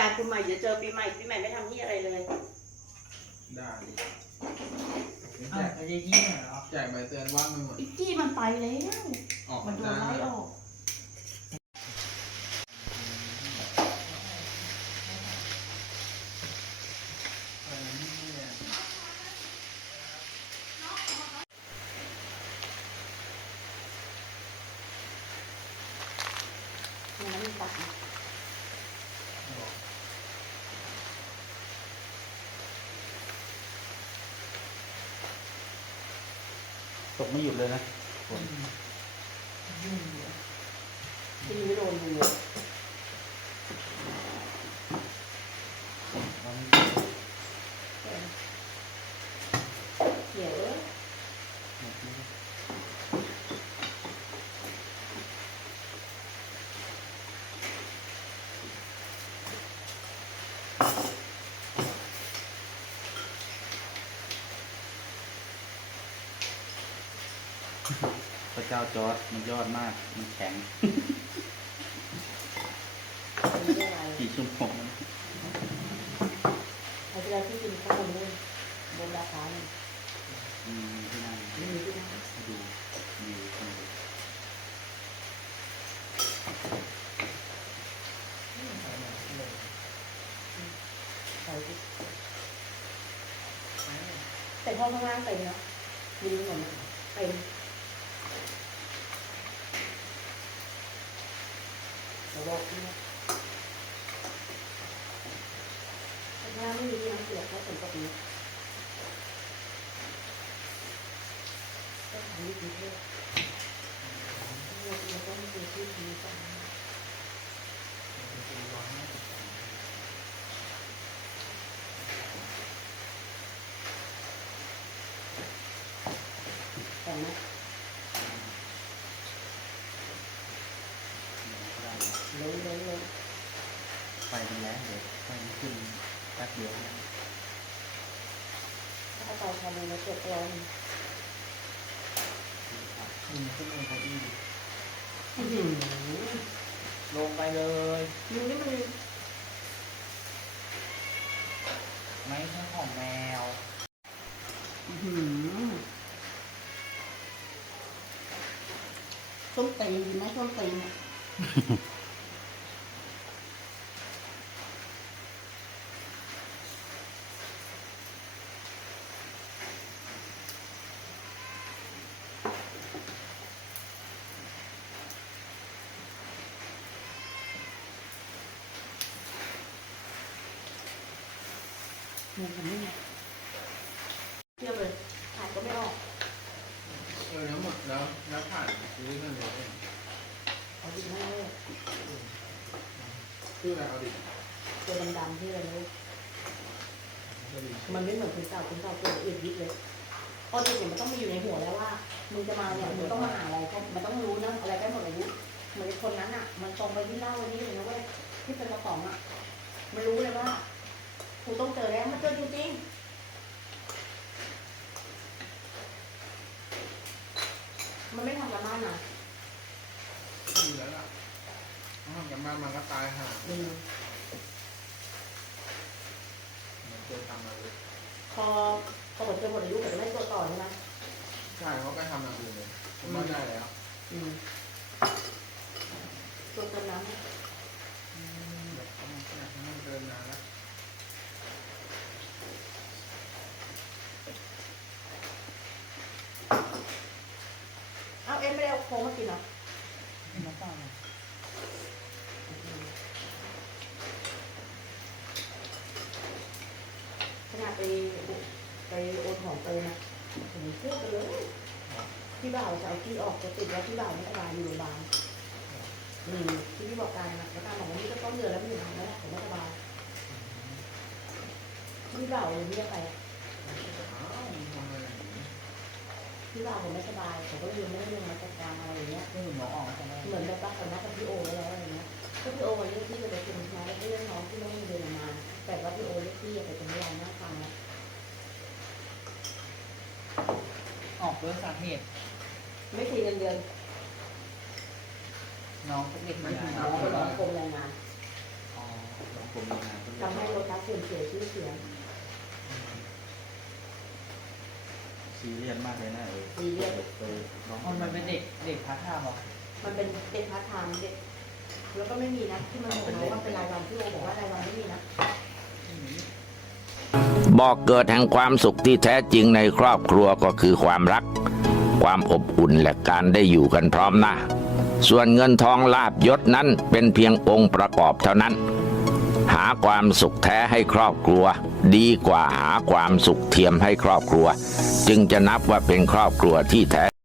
การคุณใหม่เดี๋ยวเจอปีใหม่ปีใหม่ไม่ทำที่อะไรเลยด่าดิแจอ้าวกจะยี่เหรอแจกใบเตือนว่างไปหมดอีกกี้มันไปแล้ว ออกมันโดนจ้าไล่ออกอะไรเนี่ยน้ำมันตัด ตกไม่หยุดเลยนะฝนยุ่งเลยที่นี่ไม่โดนเลย ตอนนี้ เขียวเอ้ย หมดนี้ พระเจ้าจอร์ดมันยอดมาก มันแข็งไม่ได้อะไรกี่ชั่วโมงเอาเวลาที่กินข้าวบนนู่นบนราคาเนี่ยอืมที่นั่นไม่มีที่นั่งให้ดูวิวข้างบนใส่ที่แต่ห้องข้างล่างเต็มนะมีหมดนะเต็มแต่บอกที่นะข้างล่างไม่มีที่น้ำเสียเพราะฝนตกเยอะต้องทำนิดนึงเพื่อเราต้องมีที่ดีก่อน แต่งไหม เลยเลยเลยไฟมันแรงเดี๋ยวไฟมันขึ้นแป๊บเดียวถ้าเราทำมันเกิดร้อนอืมขึ้นมาพอดีกลงไปเลยมึงนี่มันไม่ใช่ของแมวหือส้มตีนไหมส้มตีน อะเนี่ยมันนี่ไงเที่ยวเลยถ่ายก็ไม่ออกเออแล้วหมดแล้วแล้วผ่านซื้อนั่นเลยเอาดิไม่เลยชื่ออะไรเอาดิตัวดำๆที่อะไรไม่รู้เอาดิมันไม่เหมือนคุณเก่าคุณเก่าตัวอื่นยิบเลยพอจริงๆมันต้องมีอยู่ในหัวแล้วว่ามึงจะมาเนี่ยมึงต้องมาหาอะไรก็มันต้องรู้นะอะไรได้หมดอายุเหมือนคนนั้นอะ มันตรงไปที่เล่าอันนี้เลยนะเว้ยที่เป็นกระป๋องอะ มันรู้เลยว่า กูต้องเจอแล้วมันเจอจริงๆ มันไม่ทำกันบ้านนะดีแล้วล่ะต้องทำกันบ้านมันก็ตายห่าอืมเหมือนเคยทำมาเลยพอพอหมดเจอหมดอายุแต่ไม่ตัวต่อใช่ไหมใช่เขาไปทำอย่างอื่นเลยผมว่าได้แล้ว อืมตัวเติมน้ำ แบบเขาไม่อยากให้มันเดินนานแล้ว เอาเอ็มไม่ได้เอาโค้งมากินเหรอน้ำตาลขนาดไปไปโอนของเตยนะผมเชื่อไปเลยพี่บ่าวจะเอาที่ออกจะติดแล้วพี่บ่าวไม่สบายอยู่โรงพยาบาลอืมที่พี่บอกการนะแล้วการบอกว่านี่ก็ต้องเดือนแล้วไม่อยู่นานแล้วแหละผมไม่สบายพี่บ่าวเลยเรียกไปอะ อ้าวมึงทำอะไรอย่างนี้ พี่บ่าวผมไม่สบายผมก็เลยไม่ได้ลงมาจัดการอะไรอย่างเงี้ยไม่เห็นหมอออกแต่แรกเหมือนแบบว่าเขานัดกับพี่โอไว้แล้วอะไรเงี้ยก็พี่โอวันเรียกพี่จะไปคุมน้องเรื่องน้องที่ไม่มีเดินมา แต่ว่าพี่โอเรียกพี่ไปตรงนี้หน้าฟังนะออกด้วยสาเหตุ ไม่คุยกันเดือนน้องเป็นเด็กไม่ใหญ่ถึงน้องไปร้องกรมแรงงานอ๋อผมมีงานก็ทำให้โลตัสเสื่อมเสียชื่อเสียง ซีเรียสมากเลยนะเออซีเรียสเออลองอ๋อมันเป็นเด็กเด็กพัฒนาบอกมันเป็นเด็กพาร์ทไทม์เด็กแล้วก็ไม่มีนะที่มันบอกนะว่าเป็นรายวันที่โอบอกว่ารายวันไม่มีนะ บอกเกิดแห่งความสุขที่แท้จริงในครอบครัวก็คือความรัก ความอบอุ่นและการได้อยู่กันพร้อมหน้า ส่วนเงินทองลาบยศนั้นเป็นเพียงองค์ประกอบเท่านั้น หาความสุขแท้ให้ครอบครัว ดีกว่าหาความสุขเทียมให้ครอบครัว จึงจะนับว่าเป็นครอบครัวที่แท้